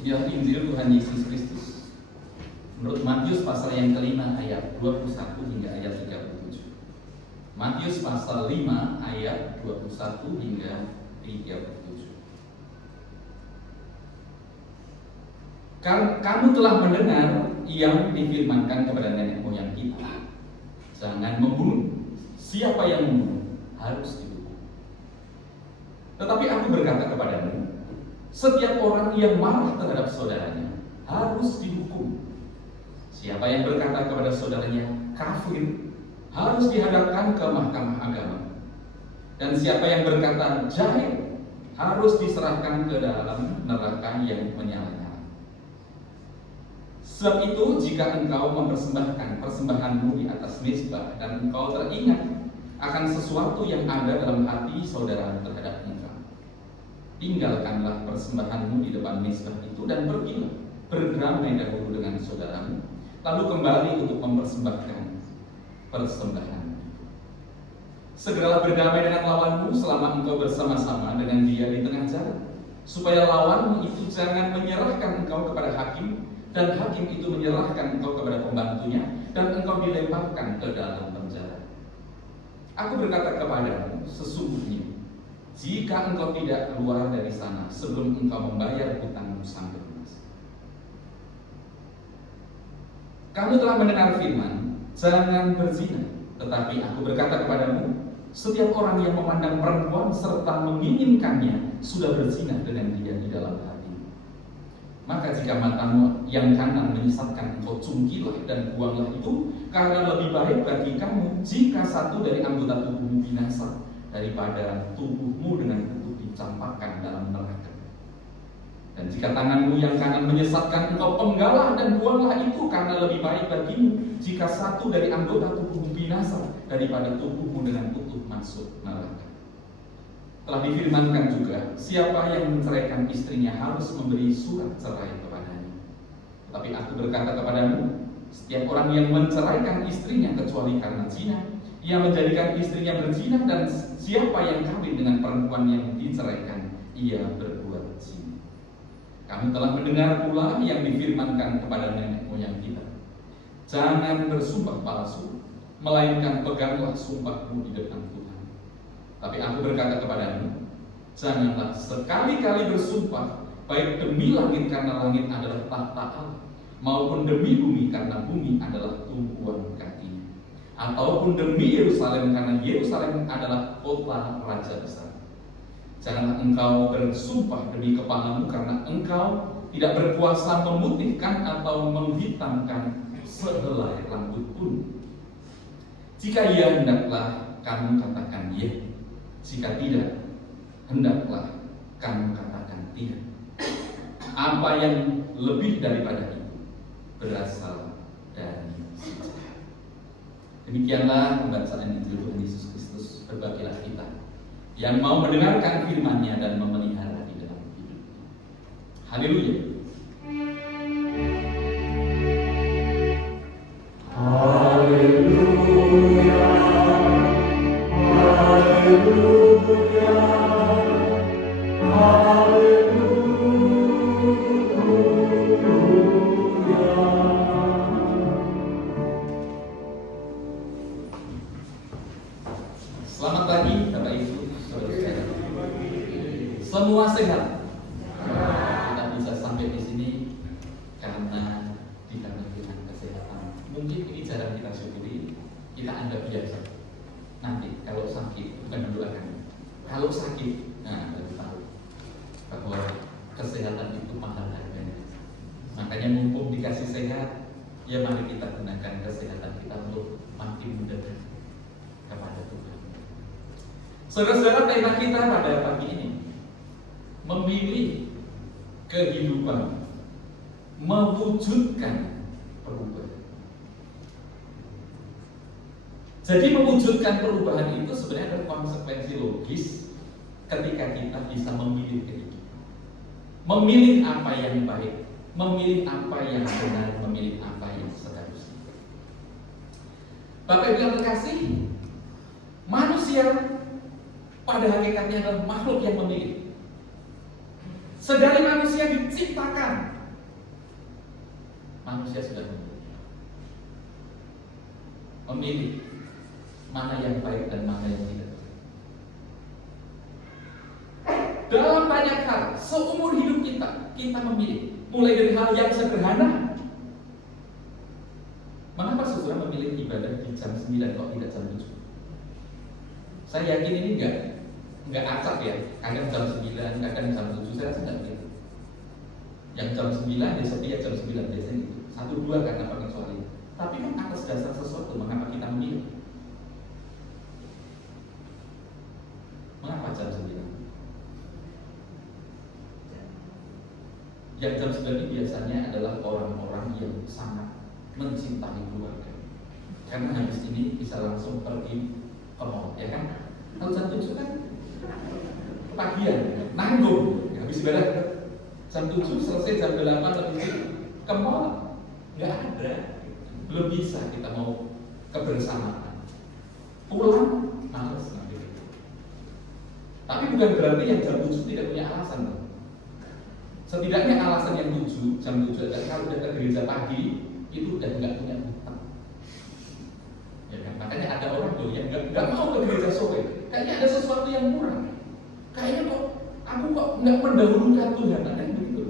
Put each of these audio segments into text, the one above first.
Inilah Injil Tuhan Yesus Kristus menurut Matius pasal yang kelima ayat 21 hingga ayat 37. Matius pasal 5 ayat 21 hingga 37. Kamu telah mendengar yang difirmankan kepada nenek moyang kita, jangan membunuh. Siapa yang membunuh harus dihukum. Tetapi aku berkata kepadamu, setiap orang yang marah terhadap saudaranya harus dihukum. Siapa yang berkata kepada saudaranya kafir harus dihadapkan ke mahkamah agama. Dan siapa yang berkata jahil harus diserahkan ke dalam neraka yang menyala-nyala. Sebab itu, jika engkau mempersembahkan persembahanmu di atas mezbah dan engkau teringat akan sesuatu yang ada dalam hati saudara terhadap engkau, tinggalkanlah persembahanmu di depan mezbah itu dan pergilah, berdamai dahulu dengan saudaramu, lalu kembali untuk mempersembahkan persembahan. Segeralah berdamai dengan lawanmu selama engkau bersama-sama dengan dia di tengah jalan, supaya lawanmu itu jangan menyerahkan engkau kepada hakim, dan hakim itu menyerahkan engkau kepada pembantunya, dan engkau dilemparkan ke dalam penjara. Aku berkata kepadamu, sesungguhnya jika engkau tidak keluar dari sana sebelum engkau membayar hutangmu sampai lunas. Kamu telah mendengar firman, jangan berzina. Tetapi aku berkata kepadamu, setiap orang yang memandang perempuan serta menginginkannya sudah berzina dengan dia di dalam hati. Maka jika matamu yang kanan menyesatkan, engkau cungkilah dan buanglah itu, karena lebih baik bagi kamu jika satu dari anggota tubuhmu binasa daripada tubuhmu dengan utuh dicampakkan dalam neraka. Dan jika tanganmu yang kanan menyesatkan, engkau penggalah dan buanglah itu, karena lebih baik bagimu jika satu dari anggota tubuhmu binasa daripada tubuhmu dengan utuh masuk neraka. Telah difirmankan juga, siapa yang menceraikan istrinya harus memberi surat cerai kepadanya. Tetapi aku berkata kepadamu, setiap orang yang menceraikan istrinya kecuali karena zina, ia menjadikan istrinya berzina, dan siapa yang kawin dengan perempuan yang diceraikan, ia berbuat zina. Kami telah mendengar pula yang difirmankan kepada nenek moyang kita, jangan bersumpah palsu, melainkan peganglah sumpahmu di depan Tuhan. Tapi aku berkata kepadamu, janganlah sekali-kali bersumpah, baik demi langit karena langit adalah tahta Allah, maupun demi bumi karena bumi adalah tumpuan kakinya, ataupun demi Yerusalem karena Yerusalem adalah kota raja besar. Janganlah engkau bersumpah demi kepalamu, karena engkau tidak berkuasa memutihkan atau menghitamkan sehelai rambut pun. Jika iya, hendaklah kamu katakan iya. Jika tidak, hendaklah kamu katakan tidak. Apa yang lebih daripada itu berasal dari sejarah. Demikianlah pembacaan Injil Tuhan Yesus Kristus. Berbahagialah kita yang mau mendengarkan firman-Nya dan memelihara di dalam hidup. Haleluya. Haleluya. Haleluya. Selamat pagi Bapak Ibu, saudara-saudara. Semua sehat. Kita bisa sampai di sini karena dikarenakan kesehatan. Mungkin ini jarang kita syukuri, kita anggap biasa. Nanti kalau sakit, bukan mendoakan. Kalau sakit, nah baru tahu bahwa kesehatan itu mahal harganya. Makanya mumpung dikasih sehat, ya mari kita gunakan kesehatan kita untuk makin mendekat kepada Tuhan. Saudara-saudara, tema kita pada pagi ini memilih kehidupan, mewujudkan perubahan. Jadi mewujudkan perubahan itu sebenarnya ada konsekuensi logis ketika kita bisa memilih kehidupan. Memilih apa yang baik, memilih apa yang benar, memilih apa yang seharusnya. Bapak Ibu yang terkasih, manusia pada hakikatnya adalah makhluk yang memilih. Sedari manusia diciptakan Manusia sudah memilih mana yang baik dan mana yang tidak. Dalam banyak hal, seumur hidup kita memilih. Mulai dari hal yang sederhana. Mengapa saudara memilih ibadah di jam 9 kok tidak jam 7? Saya yakin ini enggak acak ya. Kadang jam 9, kadang jam 7, saya rasa enggak begitu. Yang jam 9 ya setiap jam 9 biasanya itu. 1-2 karena pengecualian. Tapi kan atas dasar sesuatu, mengapa kita memilih? Mengapa jam 9? Yang jam 9 ini biasanya adalah orang-orang yang sangat mencintai keluarga. Karena habis ini bisa langsung pergi ke mall, ya kan? Kalau jam 7 kan kepagian, nanggung, habis ibadah jam 7 selesai jam 8 lebih ke mall, nggak ada. Belum bisa kita mau kebersamaan. Pulang, males nanti. Tapi bukan berarti yang jam 7 tidak punya alasan. Setidaknya alasan yang 7, jam 7 adalah kalau udah ke gereja pagi, itu udah nggak punya hutang. Ya kan? Makanya ada orang tuh yang nggak mau ke gereja sore. Kayaknya ada sesuatu yang kurang. Kayaknya kok aku kok nggak mendahulukan Tuhan, ada yang begitu.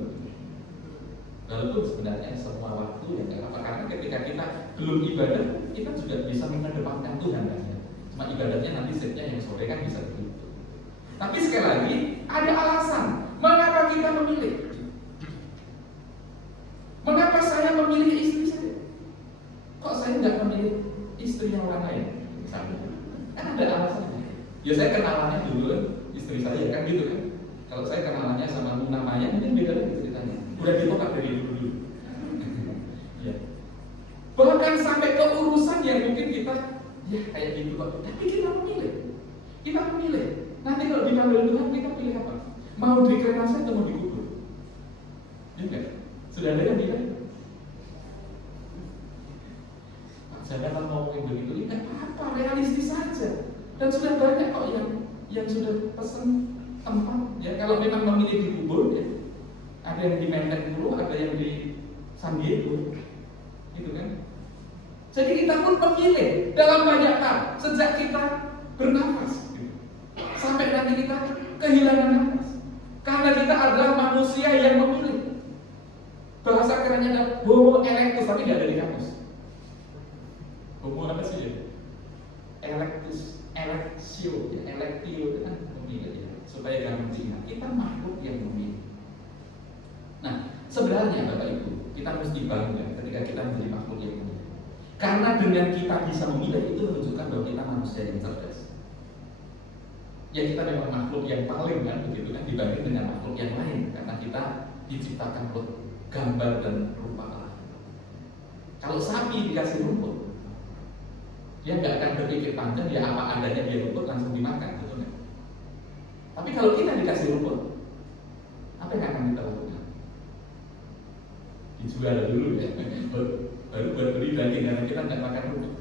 Walaupun sebenarnya semua waktu yang nggak apa, karena ketika kita belum ibadah, kita juga bisa mengedepankan Tuhan kan ya. Cuma ibadahnya nanti setnya yang sore kan bisa begitu. Tapi sekali lagi ada alasan mengapa kita memilih. Mengapa saya memilih istri saya? Kok saya nggak memilih istri yang orang lain? Misalnya, kan ada alasannya. Ya saya kenalannya dulu istri saya kan gitu kan. Kalau saya kenalannya sama Luna Maya, mungkin beda lagi ceritanya. Udah ditolak dari dulu. Ya. Bahkan sampai ke urusan yang mungkin kita ya kayak gitu kok. Tapi kita memilih. Kita memilih. Nanti kalau dipanggil Tuhan kita pilih apa? Mau dikremasi atau mau dikubur? Ya enggak? Sudah ada yang bilang Pak Jangan ngomongin begitu, ini apa? Realistis saja. Dan sudah banyak kok yang sudah pesan tempat. Ya kalau memang memilih dikubur, ya ada yang di Menteng dulu, ada yang di San Diego, gitu kan? Jadi kita pun memilih dalam banyak hal sejak kita bernafas, gitu. Sampai nanti kita kehilangan nafas. Karena kita adalah manusia yang memilih. Bahasa kerennya adalah homo erectus, tapi tidak ada di kamus. Homo apa sih ya? Erectus, electio, ya, electio itu kan memilih ya. Supaya gampang diingat, kita makhluk yang memilih. Nah, sebenarnya Bapak Ibu, kita mesti bangga ketika kita menjadi makhluk yang memilih. Karena dengan kita bisa memilih itu menunjukkan bahwa kita manusia yang cerdas. Ya kita memang makhluk yang paling kan begitu kan dibanding dengan makhluk yang lain karena kita diciptakan untuk gambar dan rupa Allah. Kalau sapi dikasih rumput, dia nggak akan berpikir panjang, ya apa adanya dia rumput langsung dimakan, betul nggak? Tapi kalau kita dikasih rumput, apa yang akan kita lakukan? Dijual dulu ya, baru buat beli daging karena kita nggak makan rumput.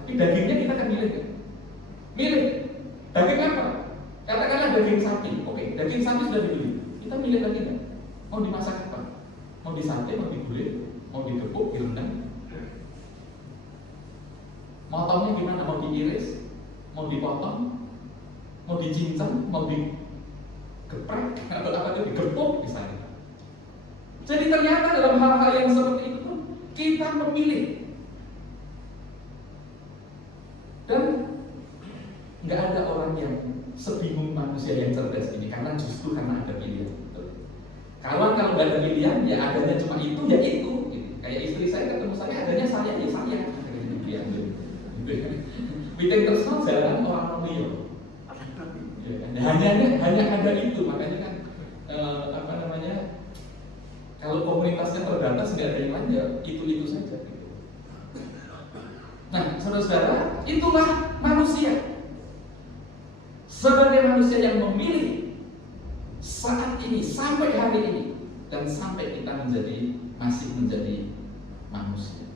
Tapi dagingnya kita akan milih kan? Milih. Daging apa? Katakanlah daging sapi. Oke, daging sapi sudah dibeli. Kita milih daging kan? Mau dimasak apa? Mau disate, mau digulai, mau digepuk, direndam. Motongnya gimana? Mau diiris, mau dipotong, mau dicincang, mau digeprek, atau apa itu digepuk misalnya. Jadi ternyata dalam hal-hal yang seperti itu pun kita memilih. Dan nggak ada orang yang sebingung manusia yang cerdas ini karena justru karena ada pilihan. Kalau nggak ada pilihan, ya adanya cuma itu, ya itu. Gitu. Kayak istri saya ketemu saya, adanya saya, ya saya. Bikin tersenang jalan orang liar. Ya, hanya ada itu, makanya kan apa namanya? Kalau komunitasnya terbatas nggak ada yang lain, ya itu saja. Gitu. Nah, saudara-saudara, itulah manusia. Sebagai manusia yang memilih saat ini, sampai hari ini, dan sampai kita masih menjadi manusia.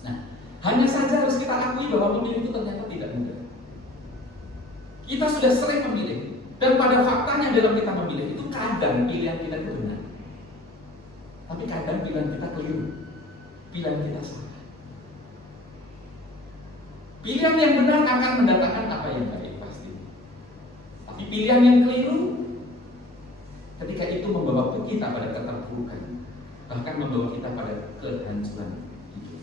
Nah, hanya saja harus kita akui bahwa memilih itu ternyata tidak mudah. Kita sudah sering memilih, dan pada faktanya dalam kita memilih itu kadang pilihan kita itu benar, tapi kadang pilihan kita keliru. pilihan kita salah. Pilihan yang benar akan mendatangkan apa yang baik pasti. Tapi pilihan yang keliru, ketika itu membawa kita pada keterpurukan, bahkan membawa kita pada kehancuran hidup.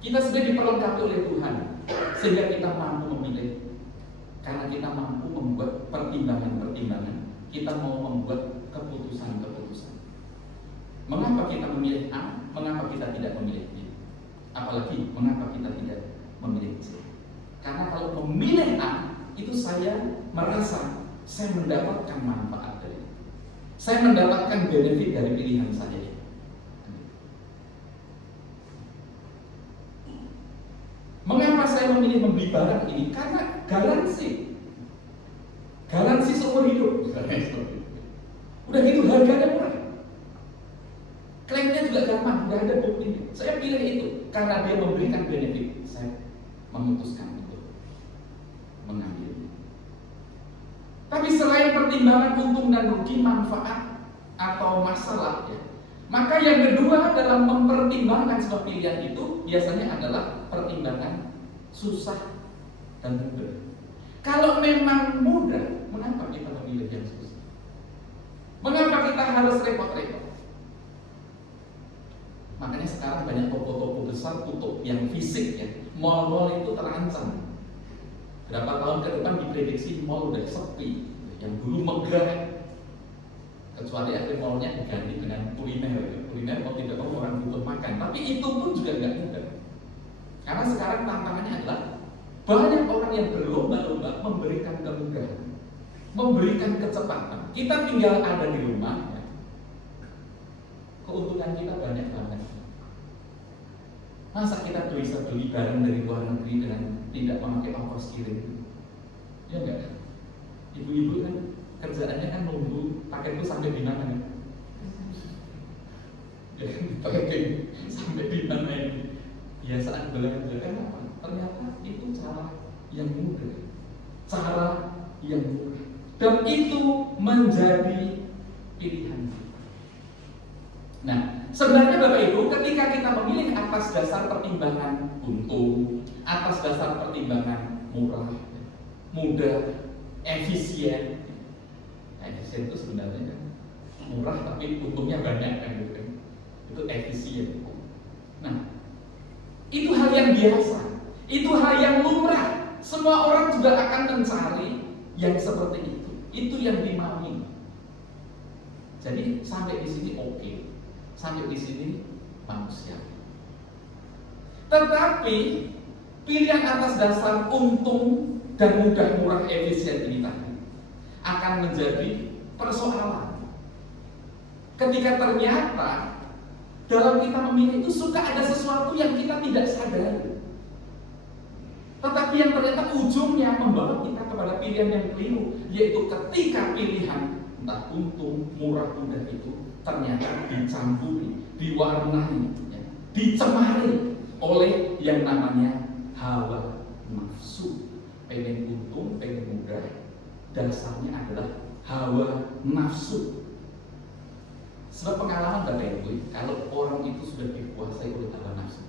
Kita sudah diperlengkapi oleh Tuhan sehingga kita mampu memilih. Karena kita mampu membuat pertimbangan-pertimbangan, kita mau membuat keputusan-keputusan. Mengapa kita memilih A? Mengapa kita tidak memilih B? Apalagi mengapa kita tidak memilih C? Karena kalau memilih A, itu saya merasa saya mendapatkan manfaat dari itu. Saya mendapatkan benefit dari pilihan saya. Mengapa saya memilih membeli barang ini? Karena garansi seumur hidup. Udah gitu harganya murah, klaimnya juga gampang, nggak ada buktinya. Saya pilih itu karena dia memberikan benefit. Saya memutuskan untuk mengambil. Tapi selain pertimbangan untung dan rugi, manfaat atau masalah, ya, maka yang kedua dalam mempertimbangkan sebuah pilihan itu biasanya adalah pertimbangan susah dan mudah. Kalau memang mudah, mengapa kita memilih yang susah? Mengapa kita harus repot-repot? Makanya sekarang banyak toko-toko besar tutup yang fisik, ya. Mall-mall itu terancam. Berapa tahun ke depan diprediksi mall udah sepi. Yang dulu megah, kecuali akhirnya mallnya diganti dengan kuliner. Kuliner mau tidak mau orang butuh makan, tapi itu pun juga nggak mudah. Karena sekarang tantangannya adalah banyak orang yang berlomba-lomba memberikan kemudahan, memberikan kecepatan. Kita tinggal ada di rumah, ya. Keuntungan kita banyak banget. Masa kita bisa beli barang dari luar negeri dengan tidak memakai ongkos kirim? Ya enggak? Ibu-ibu kan kerjaannya kan nunggu paketku sampai di mana kan? Ya, pakai sampai di mana ini? Biasaan belanja kan apa? Ternyata itu cara yang mudah, cara yang murah, dan itu menjadi pilihan. Nah, sebenarnya Bapak Ibu, ketika kita memilih atas dasar pertimbangan untung, atas dasar pertimbangan murah, mudah, efisien. Efisien itu sebenarnya kan murah tapi untungnya banyak kan gitu kan. Itu efisien. Nah, itu hal yang biasa, itu hal yang lumrah. Semua orang juga akan mencari yang seperti itu. Itu yang dimaui. Jadi sampai di sini oke. Sampai di sini manusia. Tetapi pilihan atas dasar untung dan mudah, murah, efisien ini tadi akan menjadi persoalan. Ketika ternyata dalam kita memilih itu suka ada sesuatu yang kita tidak sadari, tetapi yang ternyata ujungnya membawa kita kepada pilihan yang keliru, yaitu ketika pilihan entah untung, murah, mudah itu ternyata dicampuri, diwarnai, ya, dicemari oleh yang namanya hawa nafsu. Pengen untung, pengen mudah, dasarnya adalah hawa nafsu. Sebab pengalaman Bapak Ibu, kalau orang itu sudah dikuasai oleh hawa nafsu,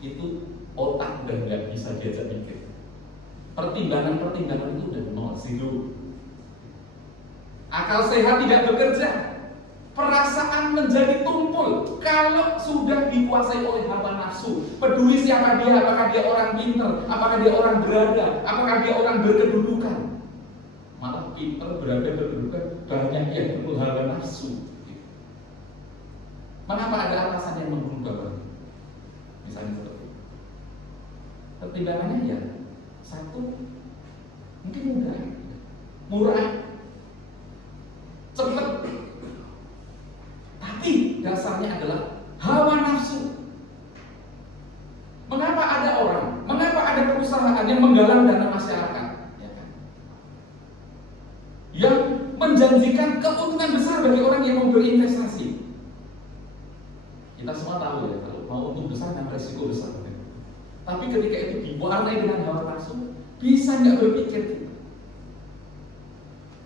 itu otak udah nggak bisa diajak mikir. Pertimbangan-pertimbangan itu udah nol, zero. Akal sehat tidak bekerja, perasaan menjadi tumpul kalau sudah dikuasai oleh hawa nafsu. Peduli siapa dia, apakah dia orang pintar, apakah dia orang berada, apakah dia orang berkedudukan. Malah pintar, berada, berkedudukan banyak yang penuh hawa nafsu. Mengapa ada alasan yang membunuh Bapak? Misalnya seperti itu. Pertimbangannya ya, satu, mungkin murah, cepat. Tapi dasarnya adalah hawa nafsu. Mengapa ada orang, mengapa ada perusahaan yang menggalang dana masyarakat, ya kan? Yang menjanjikan keuntungan besar bagi orang yang mau berinvestasi. Kita semua tahu ya, kalau mau untung besar dan resiko besar. Tapi ketika itu diwarnai dengan hawa nafsu, bisa nggak berpikir?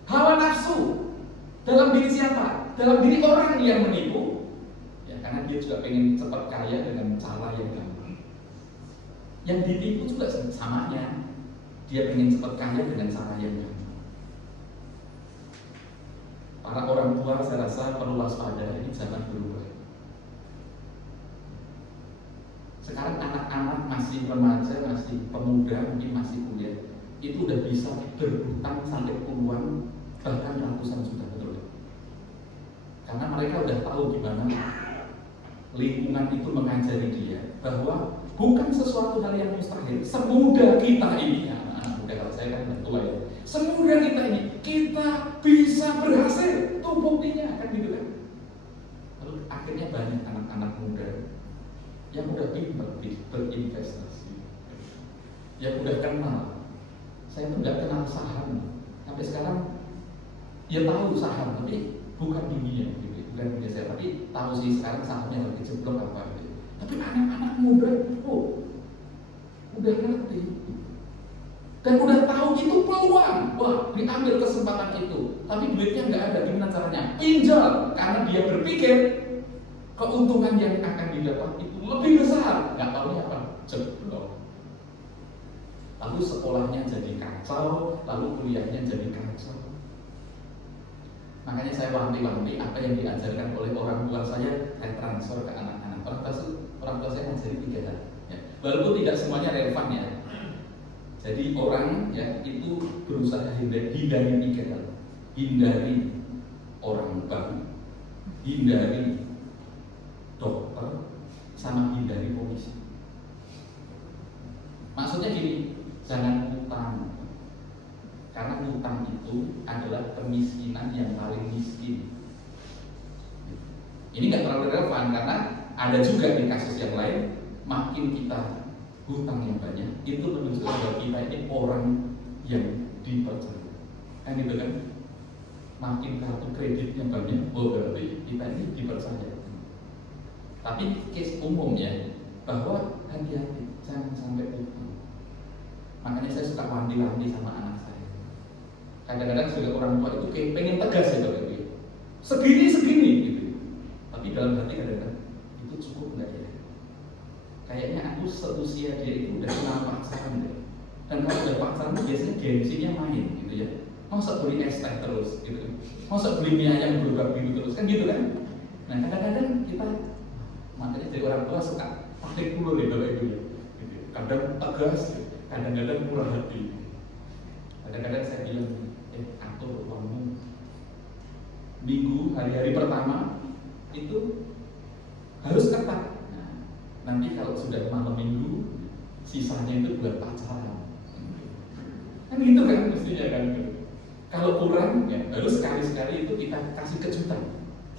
Hawa nafsu dalam diri siapa? Dalam diri orang yang menipu, ya. karena dia juga pengen cepat kaya dengan cara yang gampang. Yang ditipu juga samanya, dia pengen cepat kaya dengan cara yang gampang. Para orang tua saya rasa perlu waspada, ini zaman berubah. Sekarang anak-anak masih remaja, masih pemuda, mungkin masih kuliah, itu udah bisa berhutang sampai puluhan bahkan ratusan juta, betul. Karena mereka udah tahu gimana lingkungan itu mengajari dia bahwa bukan sesuatu hal yang mustahil. Semudah kita ini, udah kalau saya kan tua ya, semudah kita ini, kita bisa berhasil, tuh buktinya kan gitu kan. Lalu akhirnya banyak anak-anak muda yang udah pintar berinvestasi, yang udah kenal. Saya tuh nggak kenal saham, sampai sekarang dia tahu saham, tapi bukan dunia, gitu. Bukan dunia saya, tapi tahu sih sekarang sahamnya lagi jeblok apa gitu. Tapi anak-anak muda, udah ngerti dan udah tahu itu peluang, wah diambil kesempatan itu, tapi duitnya nggak ada, gimana caranya? Pinjol, karena dia berpikir keuntungan yang akan didapat itu lebih besar, nggak tahu apa, jeblok. Lalu sekolahnya jadi kacau, lalu kuliahnya jadi kacau. Makanya saya wanti-wanti apa yang diajarkan oleh orang tua saya transfer ke anak-anak. Orang tua saya ngajari 3 hal. Ya. Walaupun tidak semuanya relevan ya. Jadi orang ya itu berusaha hindari 3 hal. Hindari orang baru, hindari dokter, sama hindari polisi. Maksudnya gini, jangan utang. Karena utang itu adalah kemiskinan yang paling miskin. Ini nggak terlalu relevan karena ada juga di kasus yang lain, makin kita hutang yang banyak, itu menunjukkan bahwa kita ini orang yang dipercaya. Kan gitu kan? Makin kartu kreditnya banyak, berarti kita ini dipercaya. Tapi case umumnya bahwa hati-hati, jangan sampai utang. Makanya saya suka wanti-wanti sama anak saya. Kadang-kadang sebagai orang tua itu kayak pengen tegas ya Bapak Ibu. Segini gitu. Tapi dalam hati kadang-kadang itu cukup enggak ya? Kayaknya aku seusia dia itu udah kenal pacaran deh. Dan kalau udah pacaran biasanya gengsinya main gitu ya. Masa beli es teh terus gitu. Masa beli mie ayam berubah gitu terus kan gitu kan? Nah kadang-kadang kita makanya jadi orang tua suka tarik ulur ya Bapak Ibu ya. Gitu. Kadang tegas, kadang-kadang murah hati. Kadang-kadang saya bilang, atur uangmu. Minggu, hari-hari pertama itu harus ketat. Nah, nanti kalau sudah malam minggu, sisanya itu buat pacaran. Kan gitu kan mestinya kan. Kalau kurang, ya harus sekali-sekali itu kita kasih kejutan,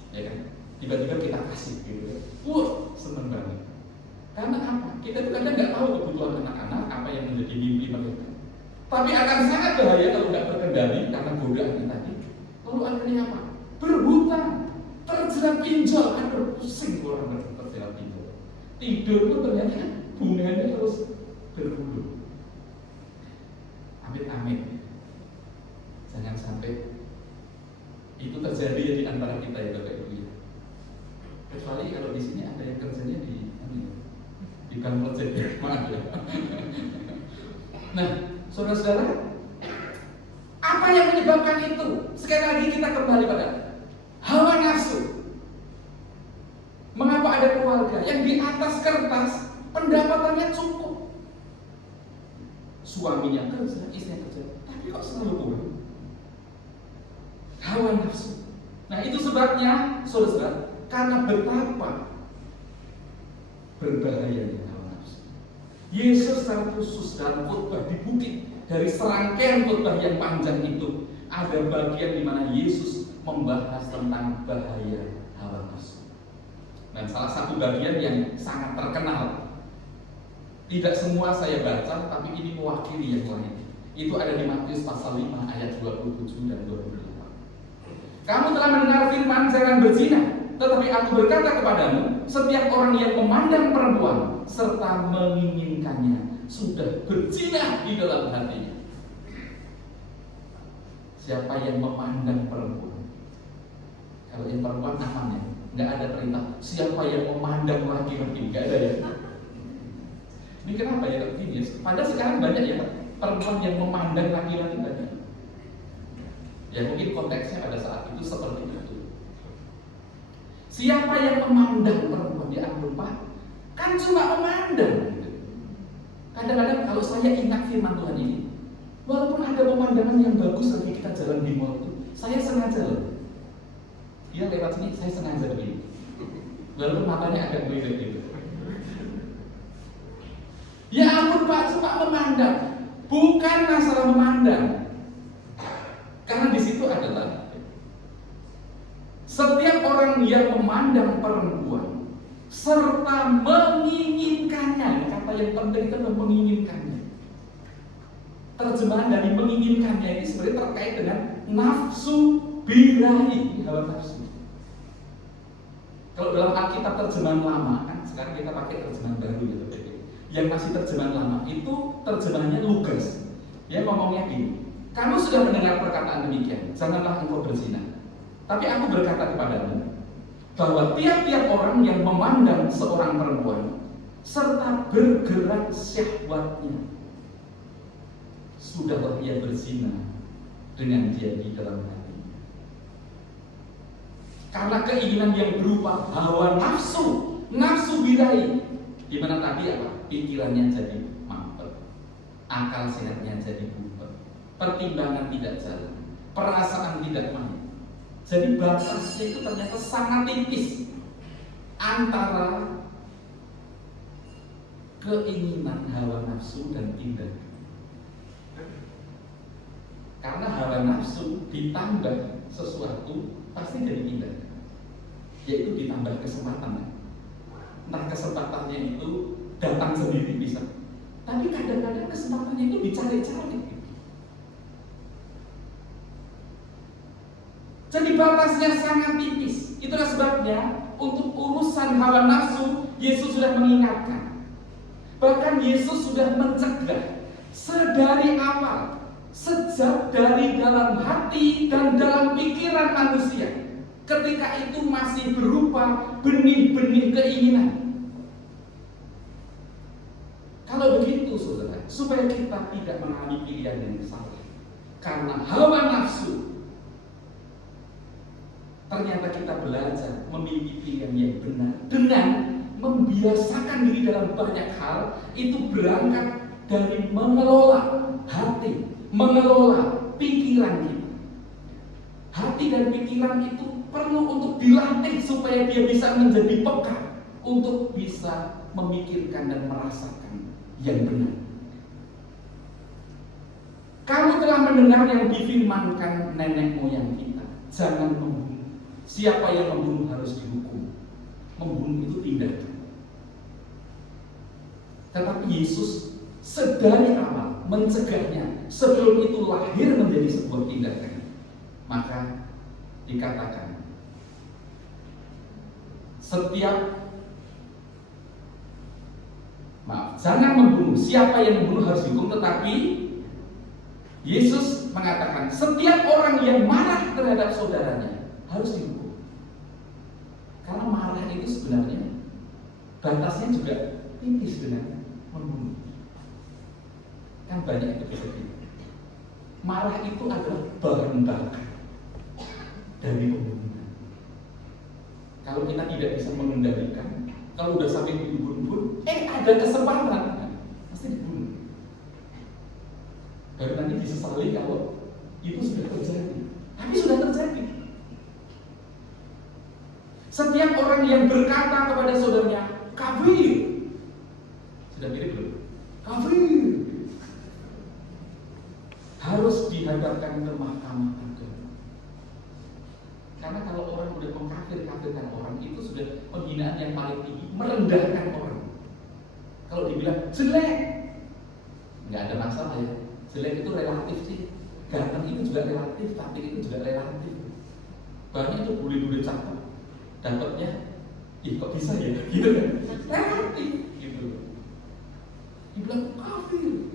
ya kan? Tiba-tiba kita kasih, gitu kan? Wah, seneng banget. Karena apa? Kita tuh kadang nggak tahu kebutuhan anak-anak apa yang menjadi mimpi mereka. Tapi akan sangat bahaya kalau nggak terkendali karena godaan tadi. Lalu akhirnya apa? Berhutang, terjerat pinjol, aduh pusing orang terjerat pinjol. Tidur pun ternyata bunganya terus bergulung. Amit-amit, jangan sampai itu terjadi ya di antara kita ya Bapak Ibu ya. Kecuali kalau di sini ada yang kerjanya di bank project ya, maaf ya. Nah, saudara-saudara, apa yang menyebabkan itu? Sekali lagi kita kembali pada hawa nafsu. Mengapa ada keluarga yang di atas kertas pendapatannya cukup, suaminya kerja, istrinya kerja, tapi kok selalu kurang? Hawa nafsu. Nah itu sebabnya, saudara-saudara, karena betapa berbahayanya hawa nafsu. Yesus secara khusus dalam khotbah di bukit, dari serangkaian khotbah yang panjang itu, ada bagian di mana Yesus membahas tentang bahaya hawa nafsu. Dan salah satu bagian yang sangat terkenal, tidak semua saya baca, tapi ini mewakili yang lain. Itu ada di Matius pasal 5 ayat 27 dan 28. Kamu telah mendengar firman jangan berzina, tetapi aku berkata kepadamu, setiap orang yang memandang perempuan serta menginginkannya sudah berzina di dalam hatinya. Siapa yang memandang perempuan? Kalau yang perempuan aman ya, Nggak ada perintah siapa yang memandang laki-laki, nggak ada ya. Ini kenapa ya begini ya? Padahal sekarang banyak ya perempuan yang memandang laki-laki banyak. Ya mungkin konteksnya pada saat itu seperti itu. Siapa yang memandang perempuan, ya ampun Pak, kan cuma memandang gitu. Kadang-kadang kalau saya ingat firman Tuhan ini, walaupun ada pemandangan yang bagus lagi kita jalan di mall itu, saya sengaja loh. Dia lewat sini, saya sengaja begini. Walaupun matanya agak beda gitu. Ya ampun Pak, cuma memandang. Bukan masalah memandang. Karena di situ adalah setiap orang yang memandang perempuan serta menginginkannya. Kata yang penting itu adalah menginginkannya. Terjemahan dari menginginkannya ini sebenarnya terkait dengan nafsu birahi, hawa nafsu. Kalau dalam Alkitab terjemahan lama kan, sekarang kita pakai terjemahan baru gitu. Yang masih terjemahan lama itu terjemahannya Lukas. Dia ngomongnya gini, kamu sudah mendengar perkataan demikian, janganlah engkau berzina. Tapi aku berkata kepadamu bahwa tiap-tiap orang yang memandang seorang perempuan serta bergerak syahwatnya, sudahlah ia berzina dengan dia di dalam hati. Karena keinginan yang berupa hawa nafsu, nafsu birahi, di mana tadi apa? Pikirannya jadi mampet, akal sehatnya jadi bubar, pertimbangan tidak jalan, perasaan tidak main. Jadi batasnya itu ternyata sangat tipis antara keinginan hawa nafsu dan tindakan. Karena hawa nafsu ditambah sesuatu pasti jadi tindakan, yaitu ditambah kesempatan. Entah kesempatannya itu datang sendiri bisa, tapi kadang-kadang kesempatannya itu dicari-cari. Jadi batasnya sangat tipis. Itulah sebabnya untuk urusan hawa nafsu Yesus sudah mengingatkan. Bahkan Yesus sudah mencegah sedari awal, sejak dari dalam hati dan dalam pikiran manusia. Ketika itu masih berupa benih-benih keinginan. Kalau begitu saudara, supaya kita tidak mengalami pilihan yang salah karena hawa nafsu, ternyata kita belajar memiliki pilihan yang benar dengan membiasakan diri dalam banyak hal. Itu berangkat dari mengelola hati, mengelola pikiran kita. Hati dan pikiran itu perlu untuk dilatih supaya dia bisa menjadi peka untuk bisa memikirkan dan merasakan yang benar. Kamu telah mendengar yang difirmankan nenek moyang kita, jangan membunuh. Siapa yang membunuh harus dihukum. Membunuh itu tindakan. Tetapi Yesus sedari awal mencegahnya sebelum itu lahir menjadi sebuah tindakan. Maka dikatakan jangan membunuh. Siapa yang membunuh harus dihukum. Tetapi Yesus mengatakan setiap orang yang marah terhadap saudaranya harus dihukum. Karena marah itu sebenarnya batasnya juga tipis dengan membunuh. Kan banyak itu begitu. Marah itu adalah bahan bakar dari pembunuhan. Kalau kita tidak bisa mengendalikan, kalau udah sampai dibunuh, ada kesempatan, pasti dibunuh. Baru nanti disesali kalau itu sudah terjadi. Tapi sudah terjadi. Setiap orang yang berkata kepada saudaranya, kafir, sudah mirip belum? Kafir, harus dihadapkan ke mahkamah agama. Karena kalau orang sudah mengkafir-kafirkan orang, itu sudah penghinaan yang paling tinggi, merendahkan orang. Kalau dibilang jelek, nggak ada masalah ya. Jelek itu relatif sih. Ganteng itu juga relatif, tapi itu juga relatif. Banyak itu bule-bule cakep, dapatnya, kok bisa ya? Gitu kan? Relatif, gitu. Dibilang kafir.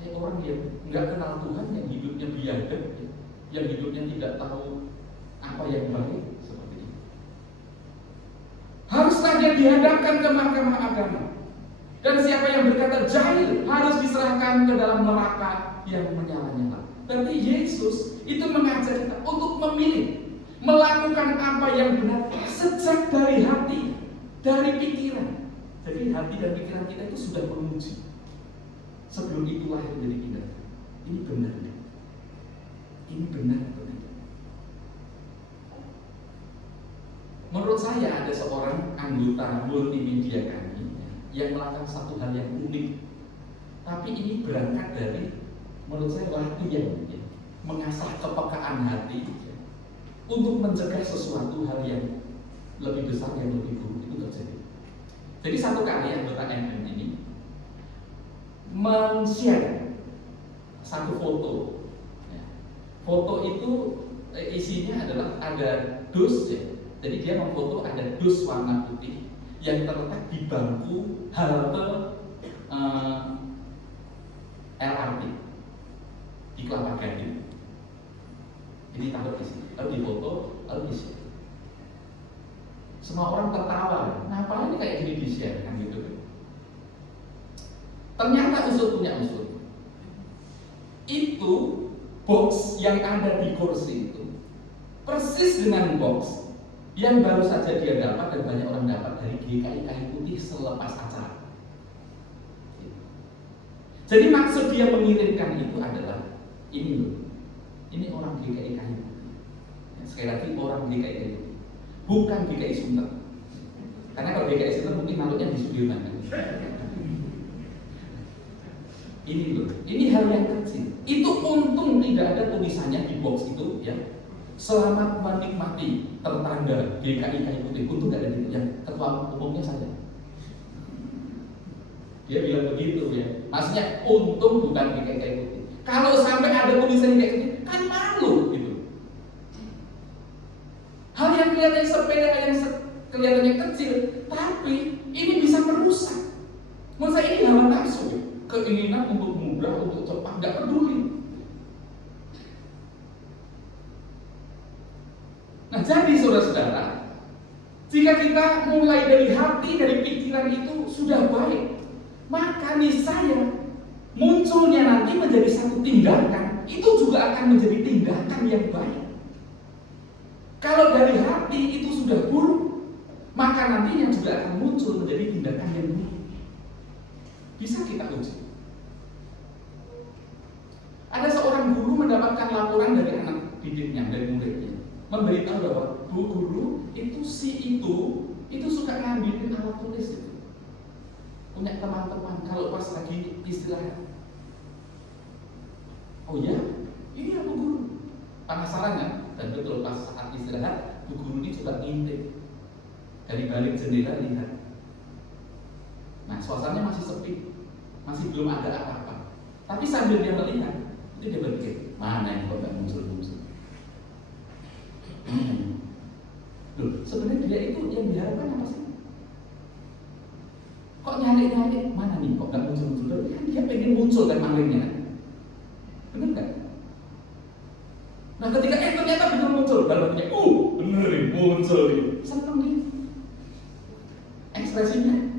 Kayak orang yang nggak kenal Tuhan, yang hidupnya biadab, yang hidupnya tidak tahu apa yang baik, seperti itu. saja dihadapkan ke mahkamah agama. Dan siapa yang berkata jahil harus diserahkan ke dalam neraka yang menyala-nyala. Berarti Yesus itu mengajak kita untuk memilih, melakukan apa yang benar sejak dari hati, dari pikiran. Jadi hati dan pikiran kita itu sudah menguji. Sebelum itu lahir menjadi indah. Ini benar. Ini benar atau tidak? Menurut saya ada seorang anggota multimedia kami yang melakukan satu hal yang unik. Tapi ini berangkat dari, menurut saya, latihan ya, mengasah kepekaan hati ya, untuk mencegah sesuatu hal yang lebih besar, yang lebih buruk itu terjadi. Jadi satu kali anggota MM ini men-share satu foto. Ya. Foto itu isinya adalah ada dus ya. Jadi dia memfoto ada dus warna putih yang terletak di bangku halte LRT di Kelapa Gading. Ini taruh di sini, lalu difoto, lalu di-share. Semua orang tertawa, kenapa ini kayak gini di-share kan gitu. Ternyata usut punya usut. Itu box yang ada di kursi itu persis dengan box yang baru saja dia dapat dan banyak orang dapat dari GKI Kayu Putih selepas acara. Jadi maksud dia mengirimkan itu adalah ini loh, ini orang GKI Kayu Putih. Sekali lagi orang GKI Kayu Putih, bukan GKI Sunter. Karena kalau GKI Sunter mungkin naruhnya di Sudirman. Ini loh, ini hal yang kecil. Itu untung tidak ada tulisannya di box itu ya. Selamat menikmati tertanda GKI Kayu Putih. Untung tidak ada yang ketua umumnya saja. Dia bilang begitu ya. Maksudnya untung bukan GKI Kayu Putih. Kalau sampai ada tulisan kayak gitu, kan malu gitu. Hal yang kelihatannya sepele, yang kelihatannya kecil, tapi ini bisa merusak. Menurut saya ini hawa nafsu ya. Keinginan untuk mudah, untuk cepat, nggak peduli. Nah, jadi saudara-saudara, jika kita mulai dari hati, dari pikiran itu sudah baik, maka niscaya munculnya nanti menjadi satu tindakan, itu juga akan menjadi tindakan yang baik. Kalau dari hati itu sudah buruk, maka nantinya juga akan muncul menjadi tindakan yang buruk. Bisa kita uji. Ada seorang guru mendapatkan laporan dari anak didiknya, dari muridnya, memberitahu bahwa Bu Guru itu itu suka ngambilin alat tulis itu. Punya teman-teman kalau pas lagi istirahat. Oh ya, ini apa Guru? Penasaran kan? Dan betul pas saat istirahat, Bu Guru ini coba ngintip dari balik jendela lihat. Nah, suasananya masih sepi, masih belum ada apa-apa. Tapi sambil dia melihat, itu dia berpikir, mana yang kok nggak muncul-muncul? Loh, sebenarnya dia itu yang diharapkan apa sih? Kok nyari-nyari, mana nih kok nggak muncul-muncul? Kan dia pengen muncul kan malingnya, bener nggak? Nah, ketika ternyata betul muncul, baru punya, bener nih muncul nih, seneng nih, ekspresinya.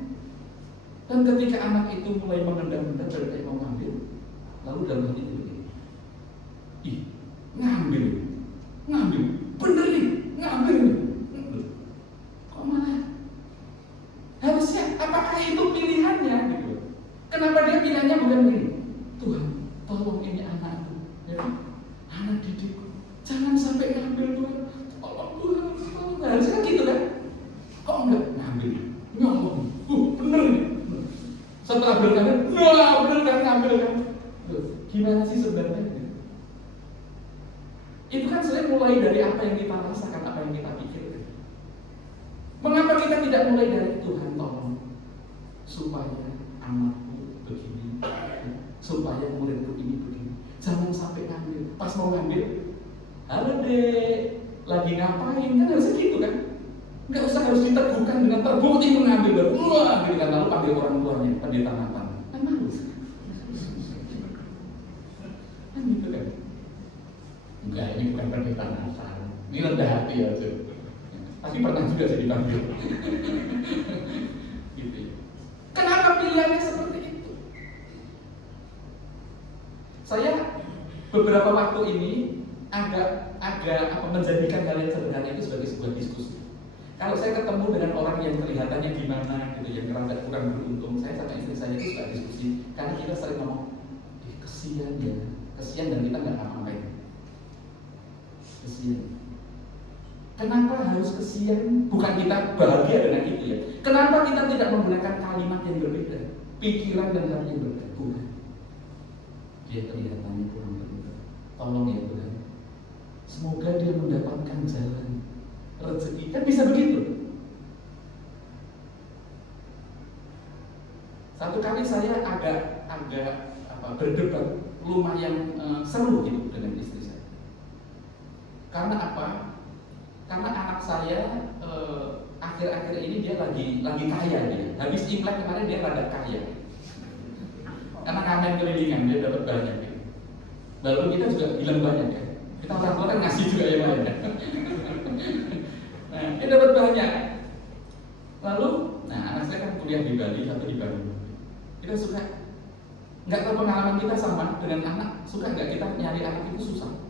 Dan ketika anak itu mulai mengendam-endam dari kayak mau ngambil, lalu dalam hati itu begini, ngambil, bener nih, ngambil nih. Kok malah? Harusnya, apakah itu pilihannya? Gitu. Kenapa dia pilihannya bukan begini? Tuhan, tolong ini anakku, ya, anak didikku, jangan sampai ngambil Tuhan. Tolong Tuhan, tolong. Harusnya gitu kan? Kok enggak ngambil? Nyolong, bener nih. Setelah berkata, bener kan ngambil kan? Gimana sih sebenarnya? Itu kan selain mulai dari apa yang kita rasakan, apa yang kita pikirkan. Mengapa kita tidak mulai dari Tuhan tolong supaya anakku begini, supaya muridku ini begini. Jangan sampai ngambil. Pas mau ngambil, halo dek, lagi ngapain? Kan harusnya gitu kan? Nggak usah harus diteguhkan dengan terbukti mengambil. Wah, gitu kan, lalu panggil orang tuanya, pendeta Nathan. Kan malu. Kan gitu kan? Enggak, ini bukan pendeta Nathan. Ini rendah hati aja. Pas Tapi pernah juga saya dipanggil. Gitu ya. Kenapa pilihannya seperti itu? Saya beberapa waktu ini agak menjadikan hal yang sederhana itu sebagai sebuah diskusi. Kalau saya ketemu dengan orang yang kelihatannya gimana gitu, yang agak kurang beruntung, saya sama istri saya itu suka diskusi. Karena kita sering ngomong, kesian ya, kesian dan kita nggak ngapa-ngapain. Kesian. Kenapa harus kesian? Bukan kita bahagia dengan itu ya. Kenapa kita tidak menggunakan kalimat yang berbeda, pikiran dan hal yang berbeda? Bukan. Dia kelihatannya kurang beruntung. Tolong ya Tuhan. Semoga dia mendapatkan jalan rezeki. Kan bisa begitu. Satu kali saya agak berdebat lumayan seru gitu dengan istri saya. Karena apa? Karena anak saya akhir-akhir ini dia lagi kaya dia. Habis Imlek kemarin dia rada kaya. Karena ngamen kelilingan dia dapat banyak. Gitu. Walaupun kita juga bilang banyak ya. Kita orang tua kan ngasih juga yang lain. Nah, dia dapat banyak. Lalu, anak saya kan kuliah di Bali, satu di Bandung. Kita suka, nggak tahu pengalaman kita sama dengan anak, suka nggak kita nyari anak itu susah.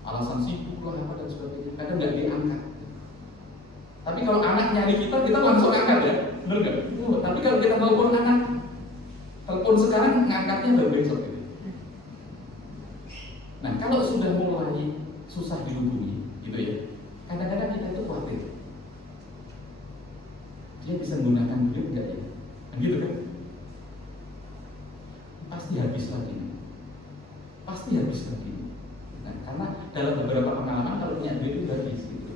Alasan sibuk lah apa dan sebagainya, kadang nggak diangkat. Tapi kalau anak nyari kita langsung angkat ya, benar nggak? Tapi kalau kita telepon anak, telepon sekarang ngangkatnya baru besok. Nah, kalau sudah mulai susah dihubungi, gitu ya, kadang-kadang kita itu khawatir. Dia bisa menggunakan duit enggak ya? Nah, gitu kan? Pasti habis lagi. Pasti habis lagi. Nah, karena dalam beberapa pengalaman kalau punya duit itu habis gitu.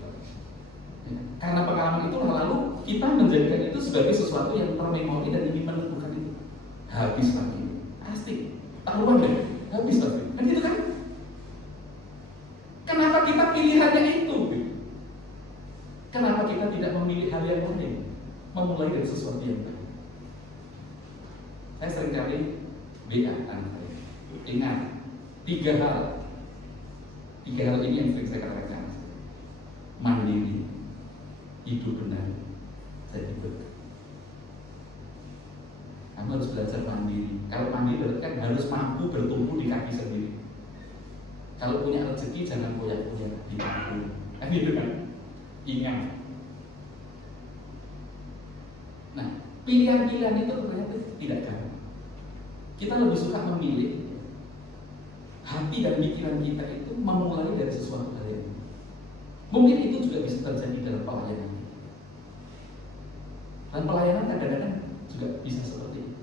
Ya, karena pengalaman itu lalu kita menjadikan itu sebagai sesuatu yang termemori dan ingin menemukan itu. Habis lagi. Pasti. Taruhan deh. Habis lagi. Kan gitu kan? Kenapa kita pilihannya itu? Kenapa kita tidak memilih hal yang lain? Memulai dari sesuatu yang baik. Saya seringkali WA anak saya. Ingat, 3 hal. 3 hal ini yang sering saya katakan. Mandiri, hidup benar, saya hidup. Kamu harus belajar mandiri. Kalau mandiri berarti kan harus mampu bertumbuh di kaki sendiri. Kalau punya rezeki jangan koyak-koyak di kampung. Kan gitu kan? Ingat. Nah, pilihan-pilihan itu ternyata tidak gampang. Kita lebih suka memilih hati dan pikiran kita itu memulai dari sesuatu hal yang mungkin itu juga bisa terjadi dalam pelayanan. Dan pelayanan kadang-kadang juga bisa seperti itu.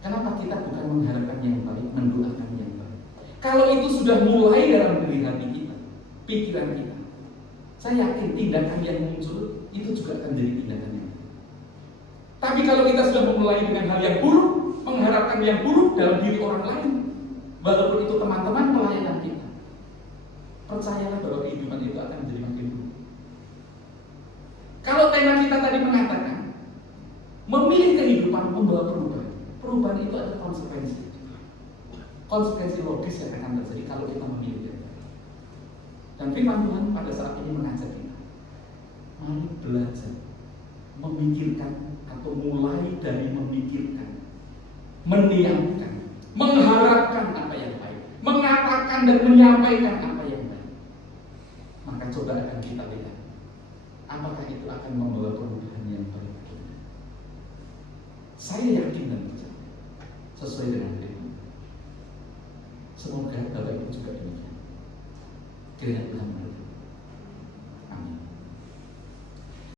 Kenapa kita bukan mengharapkan yang baik, mendoakan yang baik? Kalau itu sudah mulai dalam diri hati kita, pikiran kita, saya yakin tindakan yang muncul itu juga akan jadi tindakan yang baik. Tapi kalau kita sudah memulai dengan hal yang buruk, mengharapkan yang buruk dalam diri orang lain, walaupun itu teman-teman pelayanan kita, percayalah bahwa kehidupan itu akan menjadi makin buruk. Kalau tema kita tadi mengatakan memilih kehidupan membawa perubahan, perubahan itu ada konsekuensi. Konsekuensi logis yang akan terjadi kalau kita memilih. Dan firman Tuhan pada saat ini mengajak kita, mari belajar memikirkan atau mulai dari memikirkan, meniamkan, mengharapkan apa yang baik, mengatakan dan menyampaikan apa yang baik. Maka coba akan kita lihat, apakah itu akan membawa perubahan yang baik. Saya yakin dan percaya sesuai dengan firman. Semoga Bapak Ibu juga demikian. Kiranya Tuhan